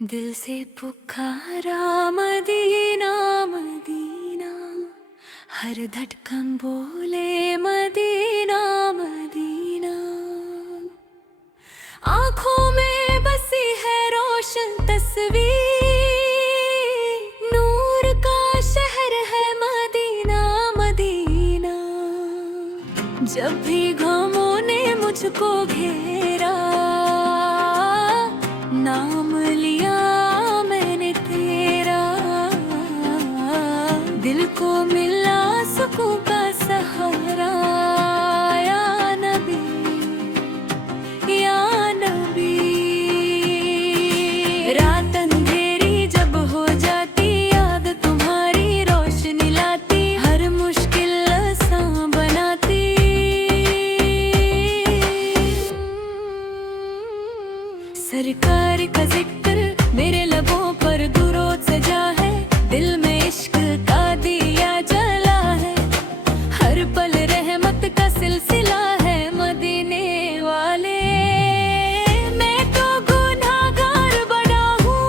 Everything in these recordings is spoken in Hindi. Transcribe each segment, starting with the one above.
दिल से पुकारा मदीना मदीना, हर धड़कन बोले मदीना मदीना। आँखों में बसी है रोशन तस्वीर, नूर का शहर है मदीना मदीना। जब भी गमों ने मुझको घेरा, नाम लिया मैंने तेरा। दिल को मिला सुकून का सहारा, या नबी या नबी। रात अंधेरी जब हो जाती, याद तुम्हारी रोशनी लाती, हर मुश्किल आसान बनाती। सरकार का जिक्र मेरे लबों पर दुरूद सजा है, दिल में इश्क का दिया जला है। हर पल रहमत का सिलसिला है मदीने वाले। मैं तो गुनाहगार बड़ा हूँ,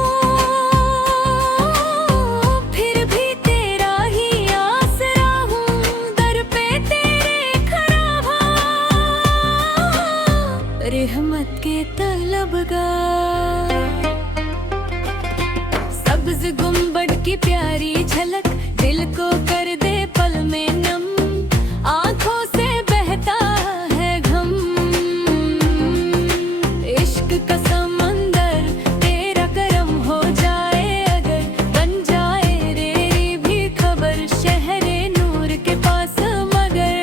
फिर भी तेरा ही आसरा हूँ। दर पे तेरे खड़ा हूँ, रहमत के तलबगार। सब्ज गुंबद की प्यारी झलक दिल को कर दे पल में नम, आंखों से बहता है घम। इश्क का समंदर तेरा करम हो जाए अगर, बन जाए रेरी भी खबर शहरे नूर के पास मगर।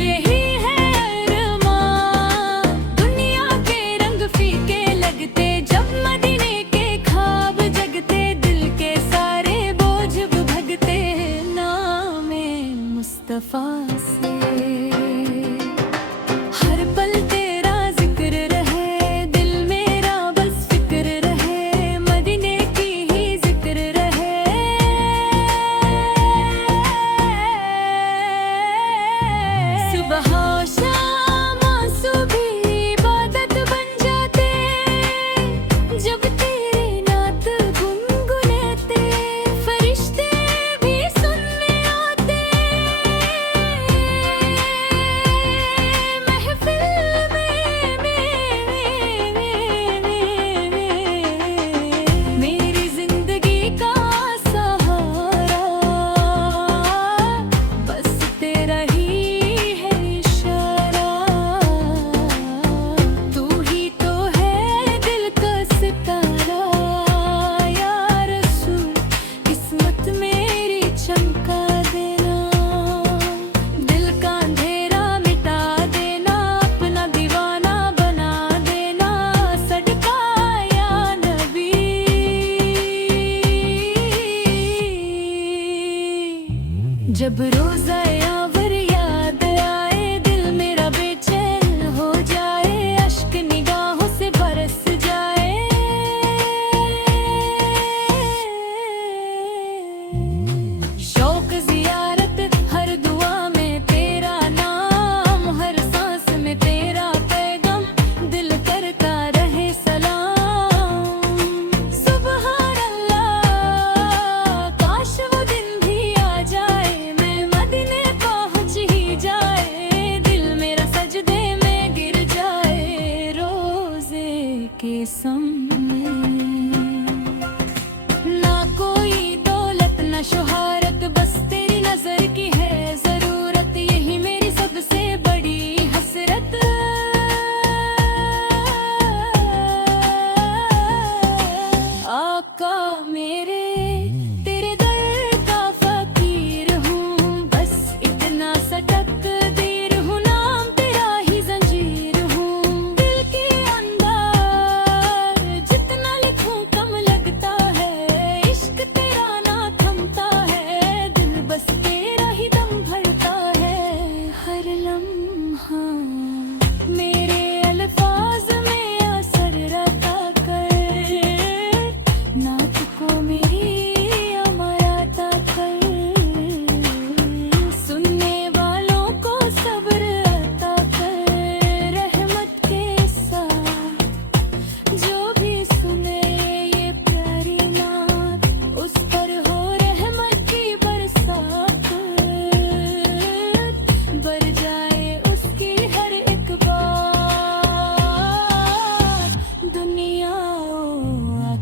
यही है अरमान, दुनिया के रंग फीके लगते, जब मदीने के ख्वाब जगते, दिल के सारे बोझ भगते नामे मुस्तफा से। हर पल तेरा जिक्र रहे, दिल मेरा बस फिक्र रहे, मदीने की ही जिक्र रहे। सुबह शाम आंसू भी इबादत बन जाते, जब तेरे नात गुनगुनाते, फरिश्ते भी सुनने आते। महफिल में मेरी जिंदगी का सहारा, बस तेरा ही है इशारा। तू ही तो है दिल का सितारा, या रसूल किस्मत मेरी चमका देना। दिल का अंधेरा मिटा देना, अपना दीवाना बना देना। सदका या नबी। जब रोज़ा यावर याद आए, दिल मेरा बेचैन हो जाए, अश्क निगाहों से बरस जाए। शौक जियारत हर दुआ में तेरा नाम, हर सांस में तेरा पैगाम, दिल करता रहे सलाम। सुबहान अल्लाह, काश वो दिन भी आ जाए, मैं मदीने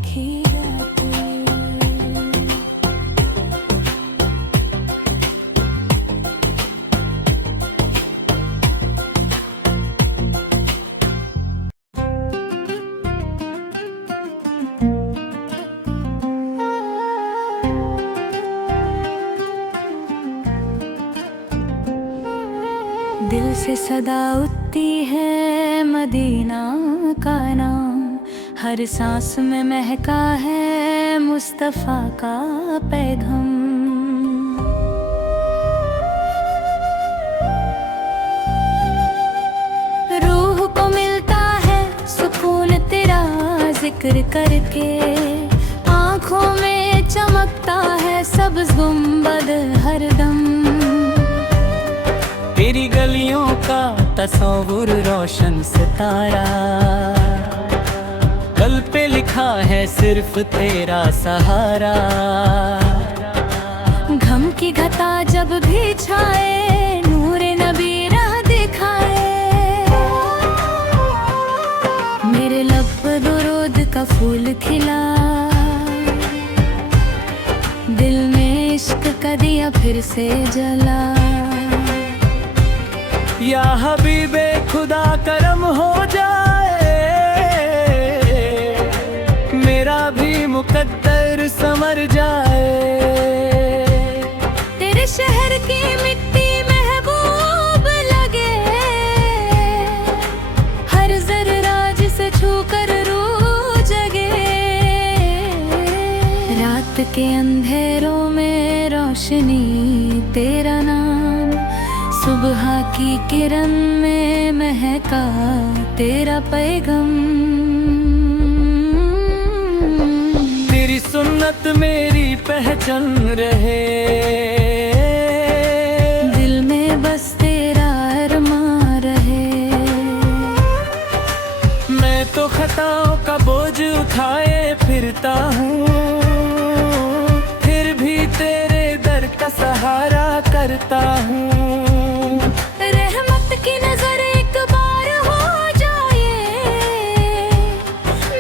दिखेगा तू। दिल से सदा उठती है मदीना का नाम, हर सांस में महका है मुस्तफा का पैगाम। रूह को मिलता है सुकून तेरा जिक्र करके, आँखों में चमकता है सब्ज़ गुंबद हरदम। तेरी गलियों का तस्वीर रोशन सितारा, कल पे लिखा है सिर्फ तेरा सहारा। घम की घटा जब भी छाए नूर नबी राह दिखाए, मेरे लब पर दुरूद का फूल खिला, दिल में इश्क का दिया फिर से जला। या हबीबे खुदा करम हो जाए, मेरा भी मुकद्दर संवर जाए। तेरे शहर की मिट्टी महबूब लगे, हर जर्रा जिसे छूकर रूह जगे। रात के अंधेरों में रोशनी तेरा नाम, सुबह की किरण में महका तेरा पैगाम। तेरी सुन्नत मेरी पहचान रहे, दिल में बस तेरा अरमान रहे। मैं तो खताओं का बोझ उठाए फिरता हूँ, फिर भी तेरे दर का सहारा करता हूँ। रहमत की नजर एक बार हो जाए,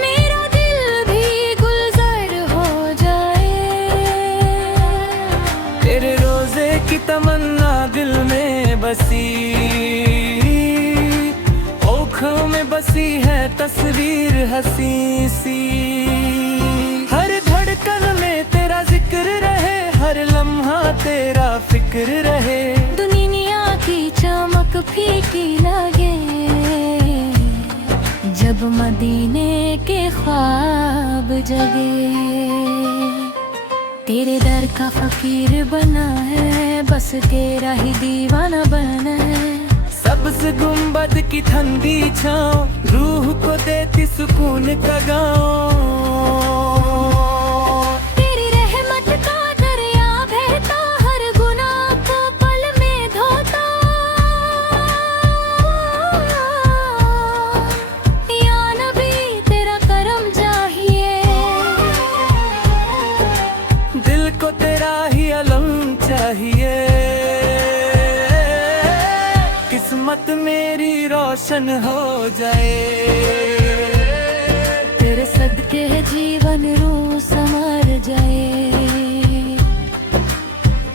मेरा दिल भी गुलजार हो जाए। तेरे रोजे की तमन्ना दिल में बसी, आँखों में बसी है तस्वीर हंसी सी। हर धड़कन में तेरा जिक्र रहे, हर लम्हा तेरा फिक्र रहे। दुनिया की चमक फीकी लगे, जब मदीने के ख्वाब जगे। तेरे दर का फकीर बना है, बस तेरा ही दीवाना बना है। सब्ज़ गुंबद की ठंडी छाँव रूह को देती सुकून का गाँव। तेरी रहमत का दरिया बहता, हर गुनाह को पल में धोता। या नबी तेरा करम चाहिए, दिल को तेरा ही अलम चाहिए। किस्मत मेरी रोशन हो जाए, तेरे सदके जीवन रूह संवर जाए।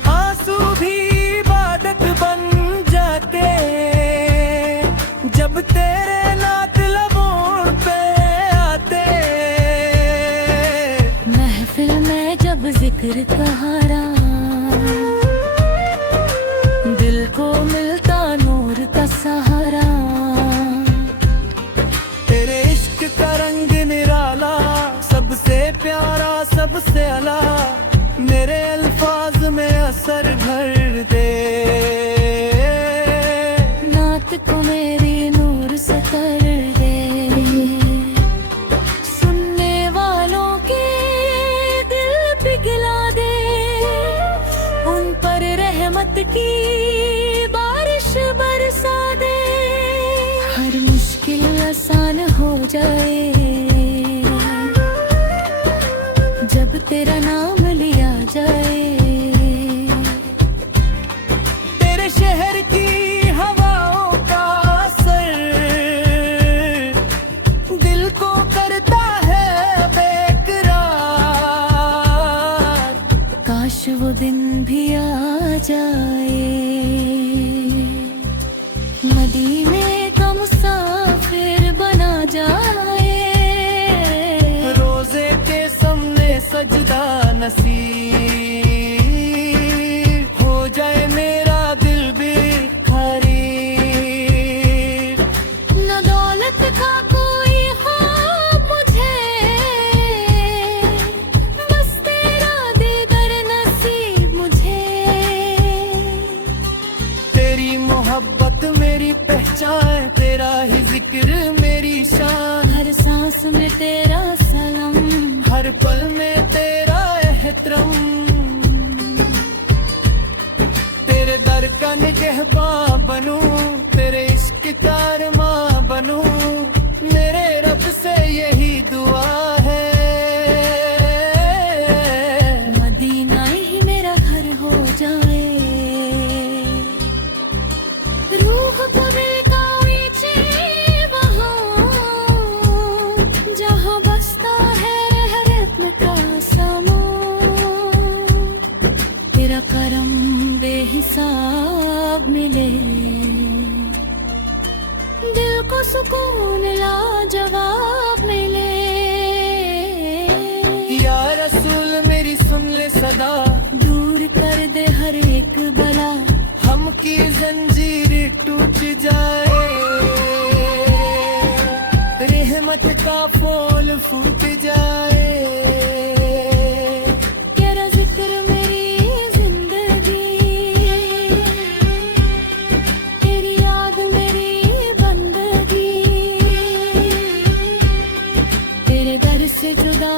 आंसू भी इबादत बन जाते, जब तेरे नात लबों पे आते। महफिल में जब जिक्र तुम्हारा, दिल को मिलता नूर का सहारा। तेरे इश्क का रंग निराला, सबसे प्यारा सबसे आला, मेरे अल्फाज में असर भर दे। नात को मेरी नूर से कर दे, सुनने वालों के दिल पिघला दे। उन पर रहमत की बारिश बरसा दे, हर मुश्किल आसान हो जाए जब तेरा नाम लिया जाए। तेरे शहर की हवाओं का असर दिल को करता है बेकरार। वो दिन भी आ जाए, मदीने का मुसाफिर बना जाए। रोजे के सामने सजदा नसीब हो जाए, मेरा दिल भी खरीद। न दौलत का कोई ख्वाब मुझे, बस तेरा दीदार नसीब मुझे। तेरी मोहब्बत मेरी पहचान, तेरा ही जिक्र मेरी शान। हर सांस में तेरा सलाम, हर पल में तेरा एहतराम। तेरे दर का निगहबां बनूं, तेरे इश्क का अरमां बनूं। मेरे रब से यही दुआ है, मदीना ही मेरा घर हो जाए। रूह को मिलता नीचे वहाँ, जहाँ बसता है रहमत का समा। तेरा करम बेहिसाब मिले, दिल को सुकून लाजवाब मिले। या रसूल मेरी सुन ले सदा, दूर कर दे हर एक बला। हम की जंजीर टूट जाए, रहमत का फूल फूट जाए। तेरा जिक्र मेरी जिंदगी, तेरी याद मेरी बंदगी। तेरे दर से जुदा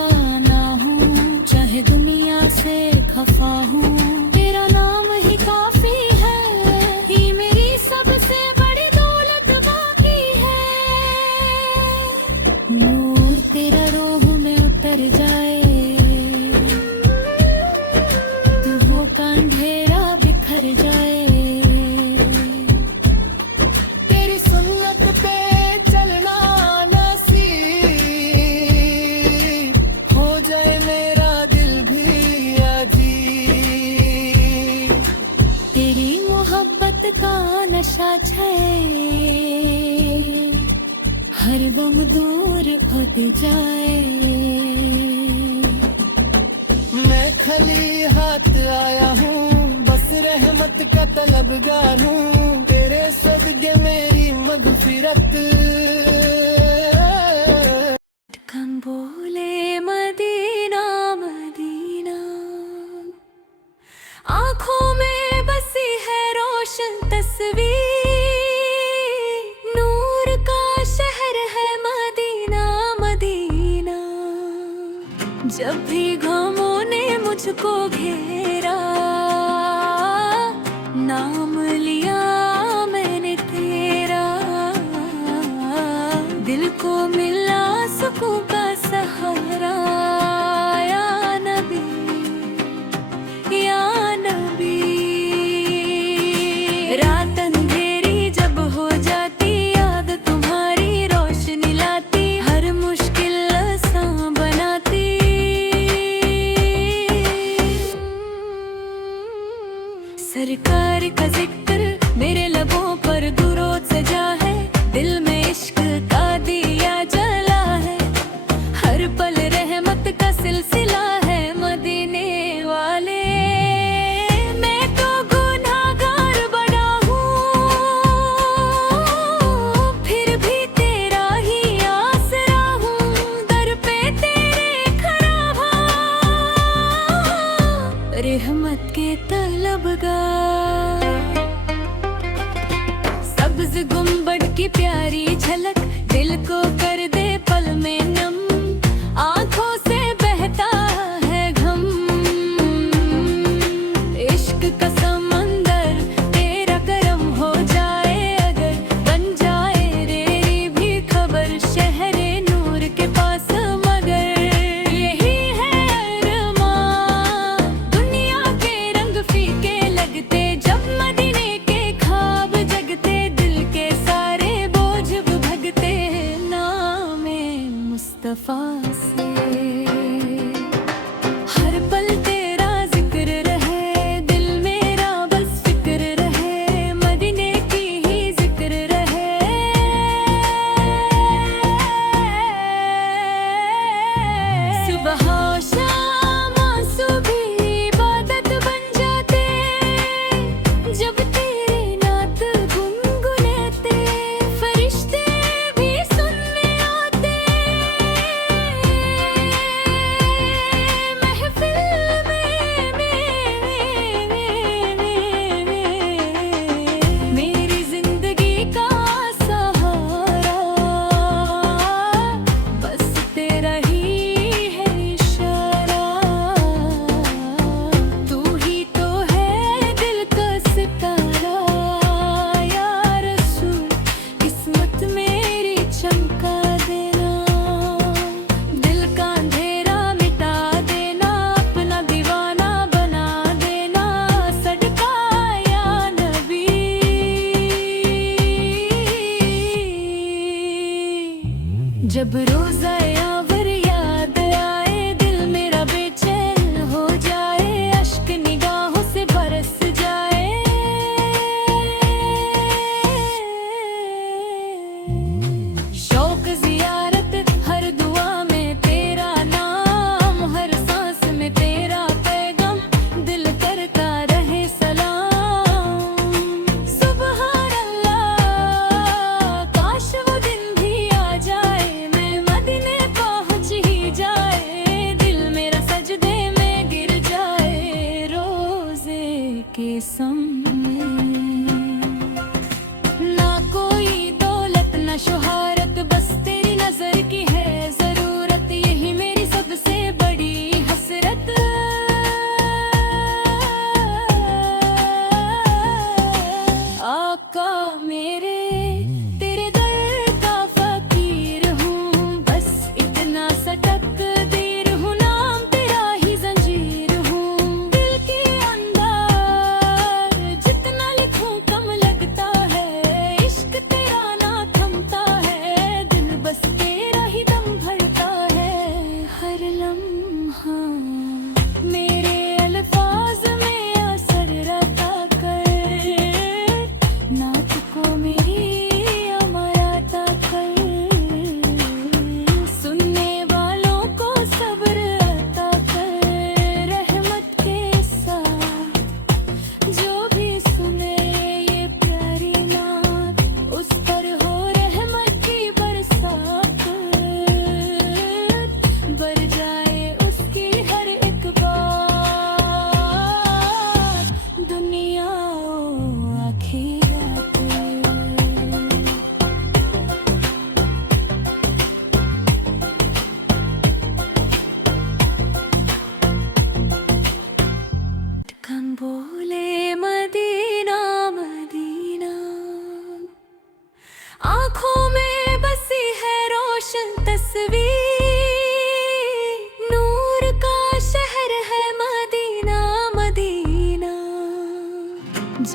ना हूँ, चाहे दुनिया से खफा हूँ। तेरा नाम ही काफी है, ही मेरी सबसे बड़ी दौलत बाकी है। नूर तेरा रूह में उतर जाए, तू हो का अंधेरा बिखर जाए। तेरी सुन्नत पे चलना नसीब हो जाए, मेरा दिल भी अजीब। तेरी मोहब्बत का नशा छे, हर गम दूर होत जाए। मैं खली हाथ आया हूँ, बस रहमत का तलबगार हूँ। तेरे सदके मेरी मगफिरत। कन बोले मदीना मदीना, आँखों में बसी है रोशन तस्वीर। नूर का शहर है मदीना मदीना। जब भी गमों ने मुझको घेरा, नाम लिया मैंने तेरा। दिल को मिला सुकून का सहारा, या नबी या नबी। रात अंधेरी जब हो जाती, याद तुम्हारी रोशनी लाती। हर मुश्किल आसान बनाती। सरकार का जिक्र मेरे लबों पर दुरूद सजा है, दिल में इश्क का दिया जला है। हर पल रहमत का सिलसिला है, मदीने वाले। मैं तो गुनाहगार बड़ा हूँ, फिर भी तेरा ही आसरा हूँ। दर पे तेरे खड़ा हूँ, रहमत के तलबगार।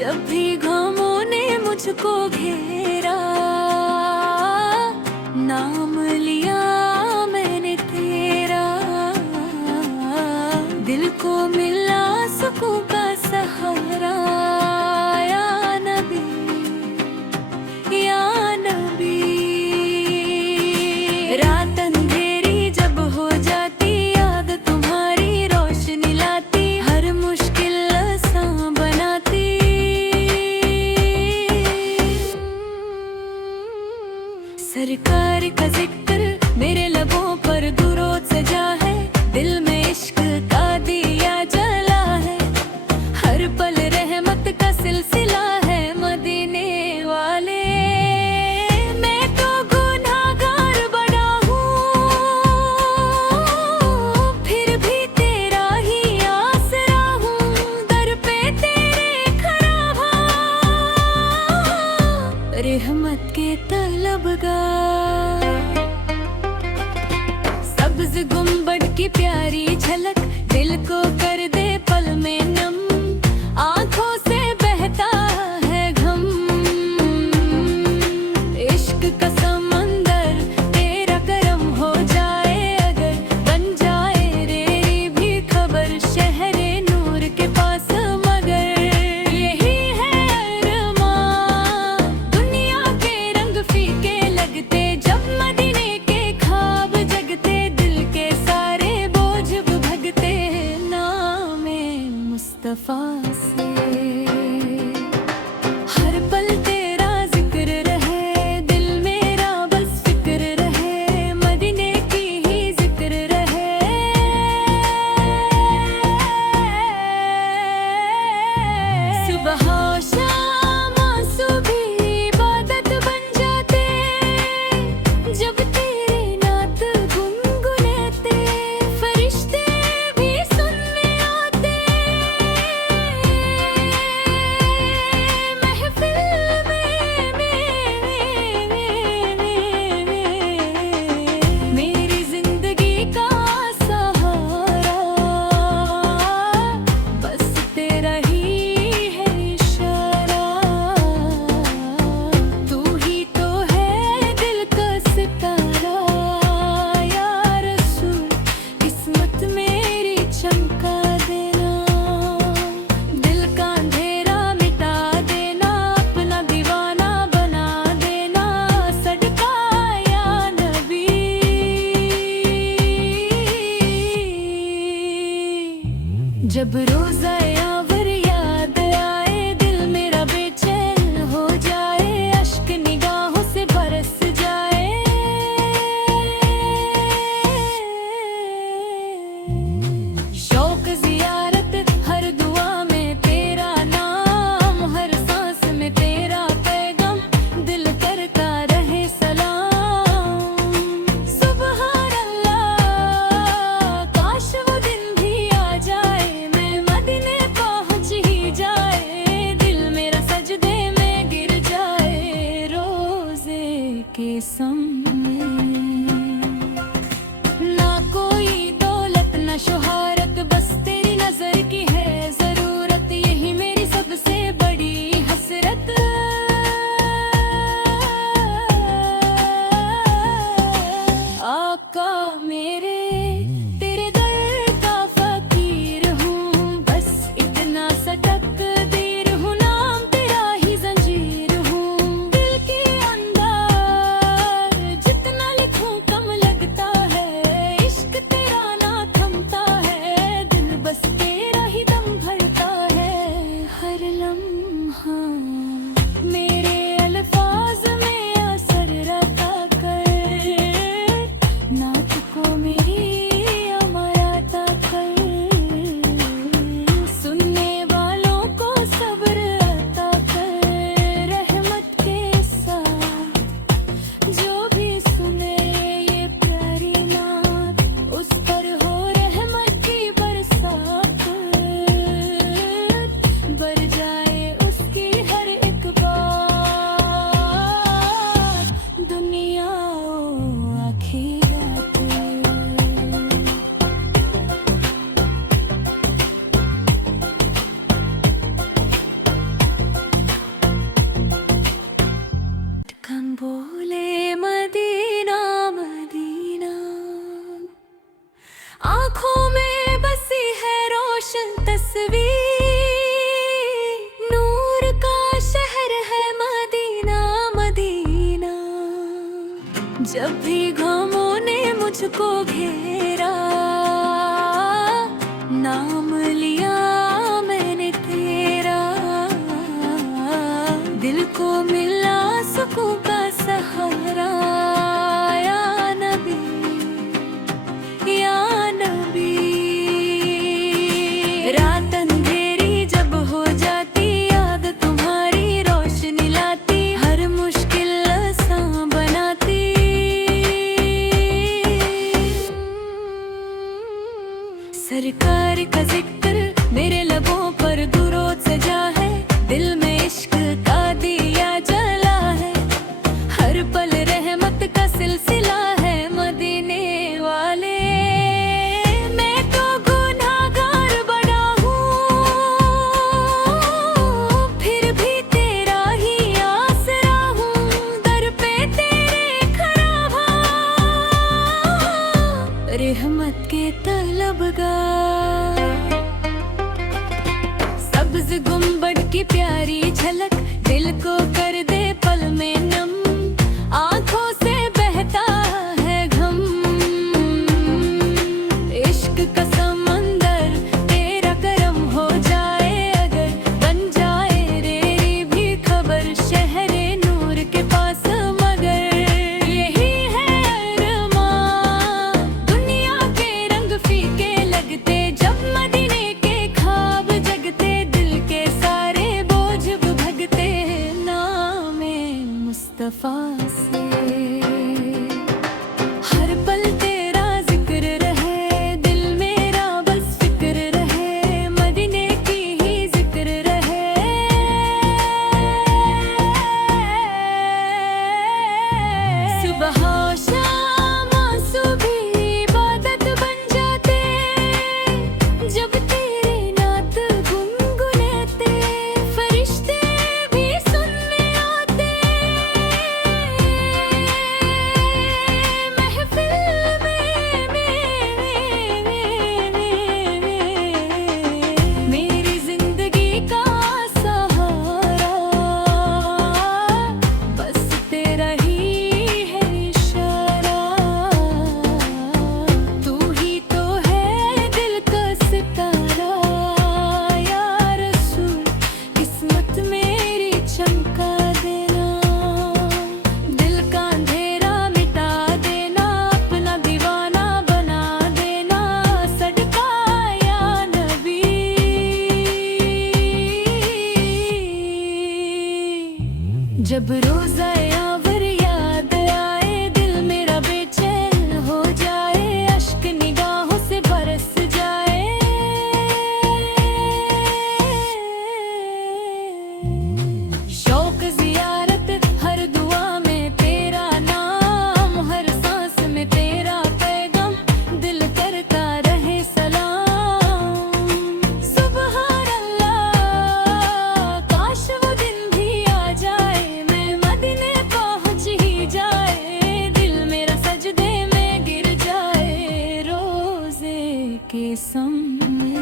जब भी गमों ने मुझको घेरा, नाम लिया मैंने तेरा। दिल को मिला सुकून का सहारा, या नबी या नबी। रात अंधेरी जब हो जाती, याद तुम्हारी रोशनी लाती, हर मुश्किल आसान बनाती। सरकार का जिक्र मेरे लबों पर दुरूद सजा है, दिल में इश्क का दिया जला है, हर पल रहमत का सिलसिला है। मदीने वाले मैं तो गुनाहगार बड़ा हूँ, फिर भी तेरा ही आसरा हूँ। दर पे तेरे खड़ा हूँ, रहमत के तलबगार। सब्ज गुंबद की प्यारी झलक दिल को कर दे पल में नम, आंखों से बहता है घम। इश्क का समंदर तेरा करम हो जाए अगर, बन जाए रेरी भी खबर शहरे नूर के पास मगर। यही है अरमान, दुनिया के रंग फीके लगते, जब मदीने के ख्वाब जगते, दिल के सारे बोझ भगते। नामे मुस्तफा से हर पल तेरा जिक्र रहे, दिल मेरा बस फिक्र रहे, मदीने की ही जिक्र रहे। सुबह शाम आंसू भी इबादत बन जाते, जब तेरी नात गुनगुनाते, फरिश्ते भी सुनने आते। महफिल में मेरी जिंदगी का सहारा, बस तेरा ही है इशारा। तू ही तो है दिल का सितारा, या रसूल किस्मत मेरी चमका देना। दिल का अंधेरा मिटा देना, अपना दीवाना बना देना। सदका या नबी। जब रोज़ा यावर याद आए, दिल मेरा बेचैन हो जाए, अश्क निगाहों से बरस जाए। शौक जियारत हर दुआ में तेरा नाम, हर सांस में तेरा पैगाम, दिल करता रहे सलाम। सुबहान अल्लाह, काश वो दिन भी आ जाए, मैं मदीने सरकार का जिक्र मेरे लबों पर दुरूद सजा है, दिल में इश्क का दिया जला है, हर पल रहमत का सिलसिला है मदीने वाले। मैं तो गुनाहगार बड़ा हूँ, फिर भी तेरा ही आसरा हूँ, दर पे तेरे खड़ा रहमत के तलबगार। सब्ज गुंबद की प्यारी झलक दिल को कर दे पल में नम, आंखों से बहता है घम। इश्क का समंदर तेरा करम हो जाए अगर, बन जाए रेरी भी खबर शहरे नूर के पास मगर। यही है अरमान, दुनिया के रंग फीके लगते जब मदीने के ख्वाब जगते, दिल के सारे बोझ भगते नामे मुस्तफा से। हर पल तेरा जिक्र रहे, दिल मेरा बस फिक्र रहे, मदीने की ही जिक्र रहे। सुबह शाम आंसू भी इबादत बन जाते, जब तेरी नात गुनगुनाते, फरिश्ते भी सुनने आते। महफिल में मेरी जिंदगी का सहारा बस तेरा ही है इशारा। तू ही तो है दिल का सितारा या रसूल, किस्मत मेरी चमका देना, दिल का अंधेरा मिटा देना, अपना दीवाना बना देना, सदका या नबी। जब रोज़ा यावर याद आए, दिल मेरा बेचैन हो जाए, अश्क निगाहों से बरस जाए। शौक जियारत हर दुआ में तेरा नाम, हर सांस में तेरा पैगाम, दिल करता रहे सलाम। सुबहान अल्लाह, काश वो दिन भी आ जाए, मैं मदीने पहुंच ही जाए, दिल मेरा सजदे में गिर जाए रोजे के सामने।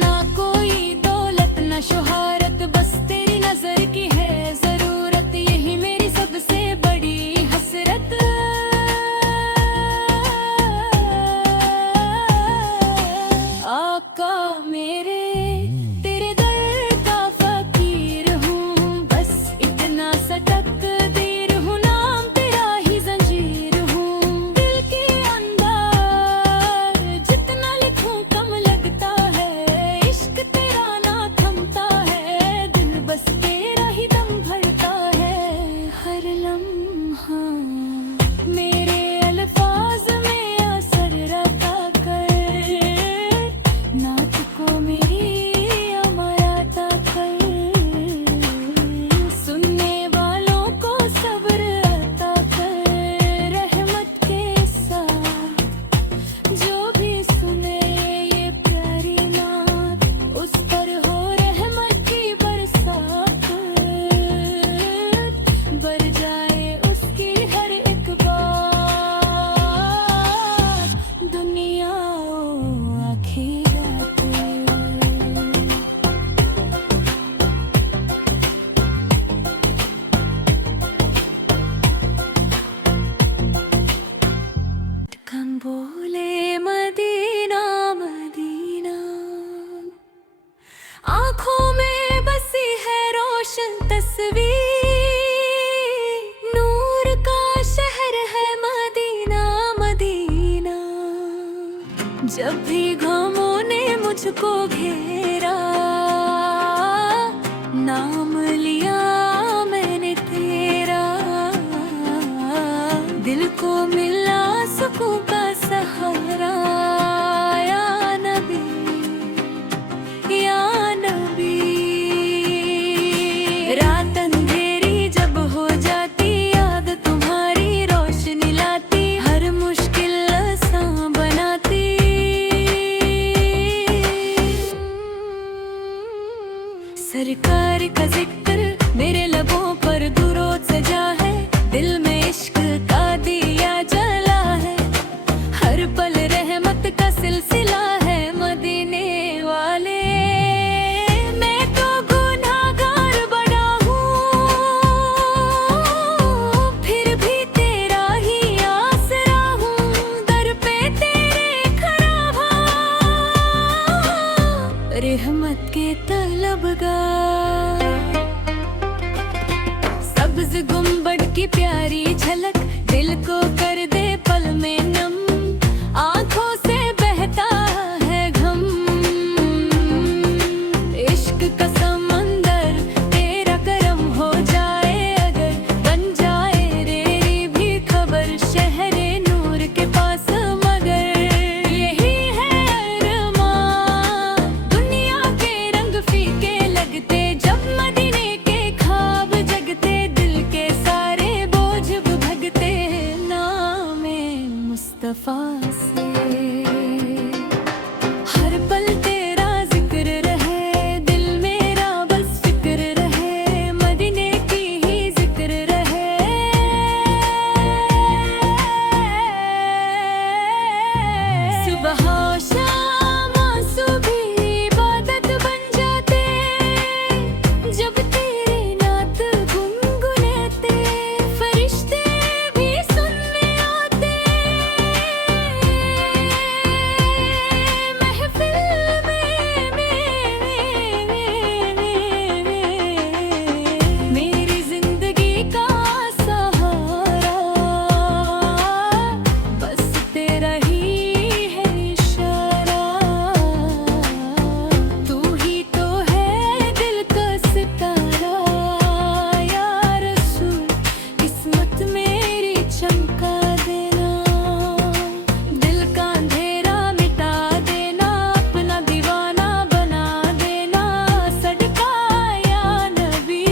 ना कोई दौलत ना शोहरत, बस तेरी नजर की है जरूरत, यही मेरी सबसे बड़ी हसरत। आका मेरे तेरे दर का फकीर हूँ, बस इतना सा तकदीर हूँ, नाम तेरा ही जंजीर हूँ, दिल के अंदर जितना लिखूं कम लगता है, इश्क तेरा ना थमता है, दिल बस तेरा ही दम भरता है हर लम्हा। मेरे अल्फाज में असर रखा कर, नात को मेरी अमरता कर, सुनने वालों को सब्र अता कर, रहमत के साथ जो भी सुने ये प्यारी नात, उस पर हो रहमत की बरसात, बर जाए उसकी हर एक बात, दुनिया आखिरत। कम बोले मदीना मदीना, आँखों में बसी है रोशन तस्वीर, नूर का शहर है मदीना मदीना। जब भी गमों ने मुझको घेरा, नाम लिया मैंने तेरा, दिल को मिला सुकून का सहारा। सरकार का जिक्र मेरे लबों पर दुरूद सजा है, दिल में इश्क का दिया जला है, हर पल रहमत का सिलसिला है मदीने वाले। मैं तो गुनाहगार बड़ा हूँ, फिर भी तेरा ही आसरा हूँ, दर पे तेरे खड़ा रहमत के तलबगार। सब्ज गुंबद की प्यारी झलक दिल को कर दे पल में नम, आंखों से बहता है घम। इश्क का समंदर तेरा करम हो जाए अगर, बन जाए रेरी भी खबर शहरे नूर के पास मगर। यही है अरमान, दुनिया के रंग फीके लगते जब मदीने के ख्वाब जगते, दिल के सारे बोझ भगते नामे मुस्तफा से। हर पल तेरा जिक्र रहे, दिल मेरा बस फिक्र रहे, मदीने की ही जिक्र रहे। सुबह शाम आंसू भी इबादत बन जाते, जब तेरी नात गुनगुनाते, फरिश्ते भी सुनने आते। महफिल में मेरी जिंदगी का सहारा बस तेरा ही है इशारा। तू ही तो है दिल का सितारा या रसूल, किस्मत मेरी चमका देना, दिल का अंधेरा मिटा देना, अपना दीवाना बना देना, सदका या नबी।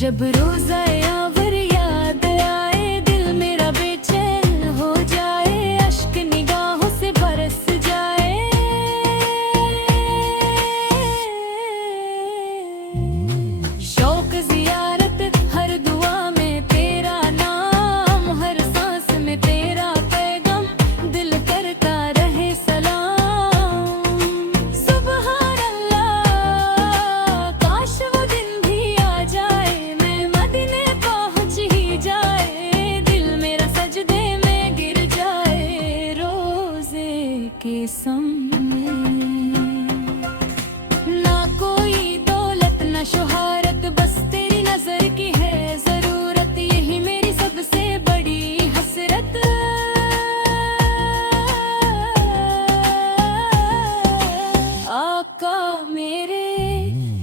जब रोज़ा यावर याद आए, दिल मेरा बेचैन हो जाए, अश्क निगाहों से बरस जाए। शौक जियारत हर दुआ में तेरा नाम, हर सांस में तेरा पैगाम, दिल करता रहे सलाम। सुबहान अल्लाह, काश वो दिन भी आ जाए, मैं मदीने पहुंच ही जाए, दिल मेरा सजदे में गिर जाए रोजे के सामने। ना कोई दौलत ना शोहरत, बस तेरी नजर की है जरूरत, यही मेरी सबसे बड़ी हसरत। आका मेरे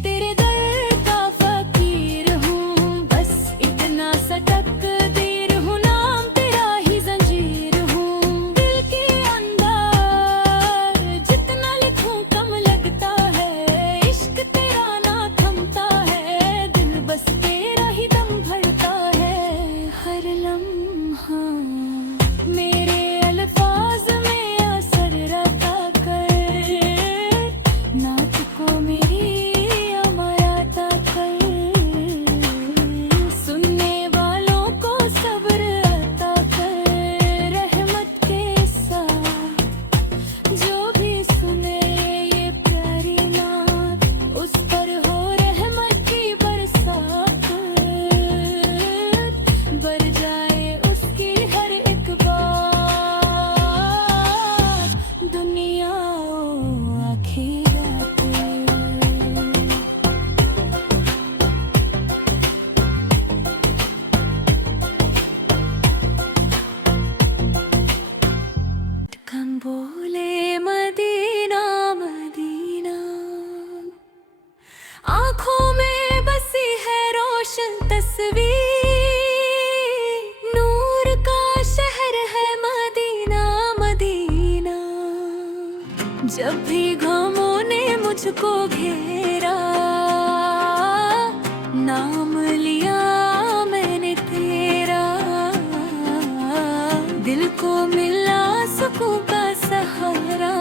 तेरे दर का फकीर हूँ, बस इतना सा तकदीर हूँ, नाम तेरा ही जंजीर हूँ, दिल के अंदर जितना लिखूं कम लगता है, इश्क तेरा ना थमता है, दिल बस तेरा ही दम भरता है हर लम्हा। मेरे अल्फाज में असर रखा कर, नात को मेरी अमराता कर, सुनने वालों को सब्र अता कर, रहमत के साथ जो भी सुने ये प्यारी नात, उस पर हो रहमत की बरसात, बर जाए उसकी हर एक बात, दुनिया ओ आखिरत। धड़कन बोले मदीना मदीना, आँखों में बसी है रोशन तस्वीर, नूर का शहर है मदीना मदीना। जब भी गमों ने मुझको घेरा, नाम लिया मैंने तेरा, दिल को मिला सुकून का सहारा।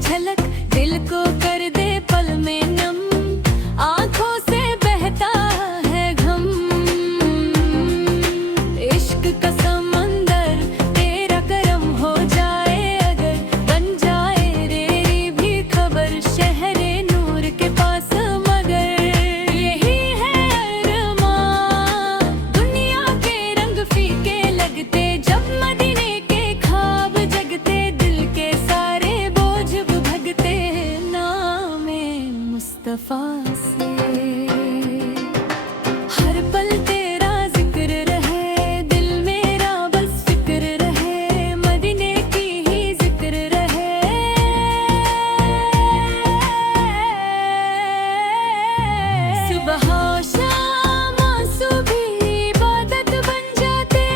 झलक दिल को कर दे पल में नम, आंखों से बहता है घम। इश्क का समंदर तेरा करम हो जाए अगर, बन जाए तेरी भी खबर शहरे नूर के पास मगर। यही है अरमान, दुनिया के रंग फीके लगते जब मदीने के ख्वाब जगते, दिल के सारे बोझ भगते नामे मुस्तफा से। हर पल तेरा जिक्र रहे, दिल मेरा बस फिक्र रहे, मदीने की ही जिक्र रहे। सुबह शाम आंसू भी इबादत बन जाते,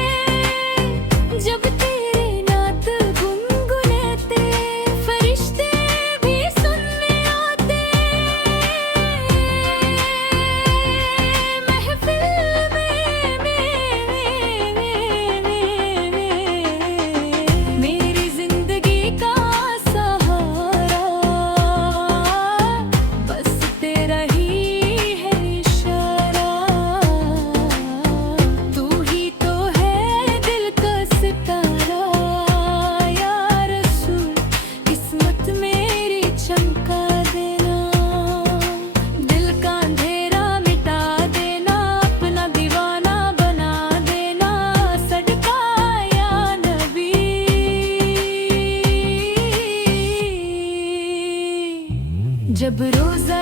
जब तेरी नात गुनगुनाते, फरिश्ते भी सुनने आते। महफिल में मेरी जिंदगी का सहारा, बस तेरा ही है इशारा। तू ही तो है दिल का सितारा, या रसूल किस्मत मेरी चमका देना। दिल का अंधेरा मिटा देना, अपना दीवाना बना देना, सदका या नबी। जब रोज़ा